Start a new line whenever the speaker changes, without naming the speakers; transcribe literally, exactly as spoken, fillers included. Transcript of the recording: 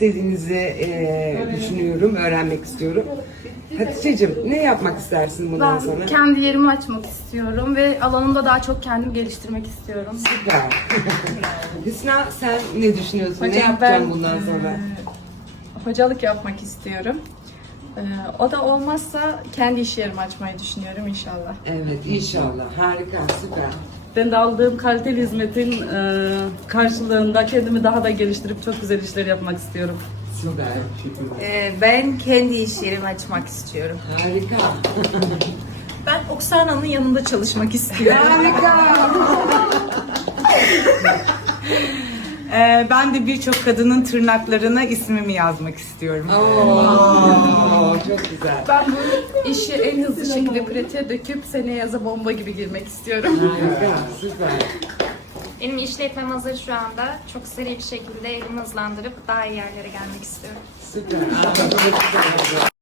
istediğinizi e, düşünüyorum, öğrenmek istiyorum. Hatice'cim ne yapmak istersin bundan
Ben
sonra?
kendi yerimi açmak istiyorum ve alanımda daha çok kendimi geliştirmek istiyorum.
Süper. Hüsna sen ne düşünüyorsun? ne
Hocam
yapacaksın
ben
bundan sonra?
e, hocalık yapmak istiyorum. E, o da olmazsa kendi iş yerimi açmayı düşünüyorum inşallah.
Evet inşallah. Harika, süper.
Ben de aldığım kaliteli hizmetin e, karşılığında kendimi daha da geliştirip çok güzel işler yapmak istiyorum.
Süper.
Ee, Ben kendi iş yerimi açmak istiyorum.
Harika.
Ben Oksana'nın yanında çalışmak istiyorum.
Harika.
Ee, Ben de birçok kadının tırnaklarına ismimi yazmak istiyorum.
Oo, çok güzel.
Ben bu işi en hızlı şekilde pratiğe döküp seneye yaza bomba gibi girmek istiyorum.
Harika, süper.
Benim işletmem hazır şu anda. Çok seri bir şekilde elimi hızlandırıp daha iyi yerlere gelmek istiyorum.
Süper.